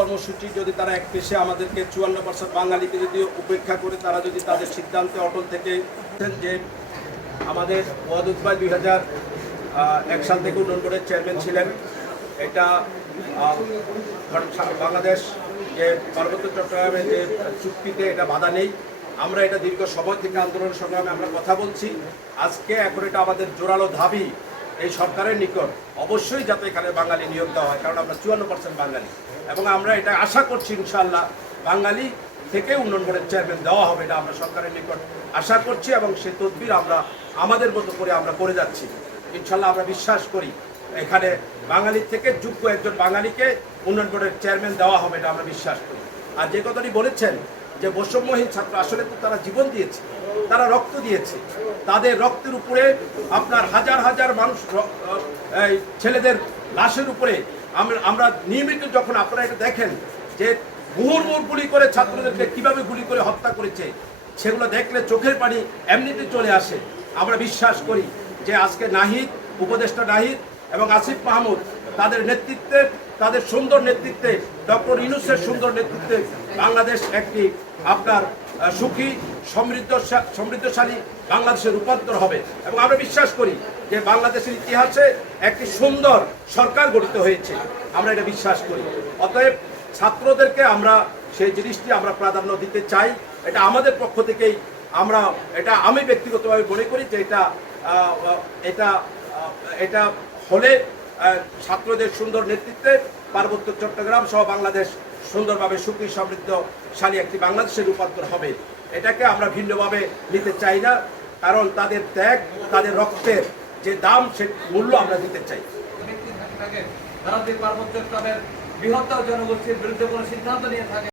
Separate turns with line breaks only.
কর্মসূচি যদি তারা এক পেশে আমাদেরকে চুয়ান্ন পার্সেন্ট বাঙালিকে যদি উপেক্ষা করে, তারা যদি তাদের সিদ্ধান্তে অটল থেকে যে আমাদের ওয়াদুদ ভাই দুই হাজার এক সাল থেকে উন্নয়ন বোর্ডের চেয়ারম্যান ছিলেন, এটা বাংলাদেশ যে পার্বত্য চট্টগ্রামের যে চুক্তিতে এটা বাধা নেই। আমরা এটা দীর্ঘ সময় থেকে আন্দোলন সংগ্রামে আমরা কথা বলছি। আজকে এখন এটা আমাদের জোরালো দাবি এই সরকারের নিকট অবশ্যই যাতে এখানে বাঙালি নিয়োগ দেওয়া হয়, কারণ আমরা চুয়ান্ন পার্সেন্ট বাঙালি। এবং আমরা এটা আশা করছি ইনশাল্লাহ বাঙালি থেকে উন্নয়ন বোর্ডের চেয়ারম্যান দেওয়া হবে, এটা আমরা সরকারের নিকট আশা করছি এবং সে তদবির আমরা, আমাদের মতো করে আমরা করে যাচ্ছি। ইনশাল্লাহ আমরা বিশ্বাস করি, এখানে বাঙালির থেকে যোগ্য একজন বাঙালিকে উন্নয়ন বোর্ডের চেয়ারম্যান দেওয়া হবে, এটা আমরা বিশ্বাস করি। আর যে কথাটি বলেছেন যে বৈষম্যহীন ছাত্র, আসলে তো তারা জীবন দিয়েছে, তারা রক্ত দিয়েছে। তাদের রক্তের উপরে আপনার হাজার হাজার মানুষ ছেলেদের লাশের উপরে আমরা নিয়মিত যখন আপনারা এটা দেখেন যে মুহুর মুহুর গুলি করে ছাত্রদেরকে কীভাবে গুলি করে হত্যা করেছে, সেগুলো দেখলে চোখের পানি এমনিতে চলে আসে। আমরা বিশ্বাস করি যে আজকে নাহিদ, উপদেষ্টা নাহিদ এবং আসিফ মাহমুদ তাদের নেতৃত্বে তাদের সুন্দর নেতৃত্বে, ডক্টর ইউনুসের সুন্দর নেতৃত্বে বাংলাদেশ একটি আপনার সুখী সমৃদ্ধ সমৃদ্ধশালী বাংলাদেশের রূপান্তর হবে। এবং আমরা বিশ্বাস করি যে বাংলাদেশের ইতিহাসে একটি সুন্দর সরকার গঠিত হয়েছে। আমরা এটা বিশ্বাস করি। অতএব ছাত্রদেরকে আমরা সেই জিনিসটি আমরা প্রাধান্য দিতে চাই। এটা আমাদের পক্ষ থেকেই আমরা, এটা আমি ব্যক্তিগতভাবে মনে করি যে এটা এটা এটা হলে ছাত্রদের সুন্দর নেতৃত্বে পার্বত্য চট্টগ্রাম সহ বাংলাদেশ সুন্দরভাবে সুখী সমৃদ্ধশালী একটি বাংলাদেশের রূপান্তর হবে। এটাকে আমরা ভিন্নভাবে নিতে চাই না, কারণ তাদের ত্যাগ, তাদের রক্তের যে দাম, সে মূল্য আমরা দিতে চাই।
ভারতের পার্বত্য বৃহত্তর জনগোষ্ঠীর বিরুদ্ধে কোনো সিদ্ধান্ত নিয়ে থাকে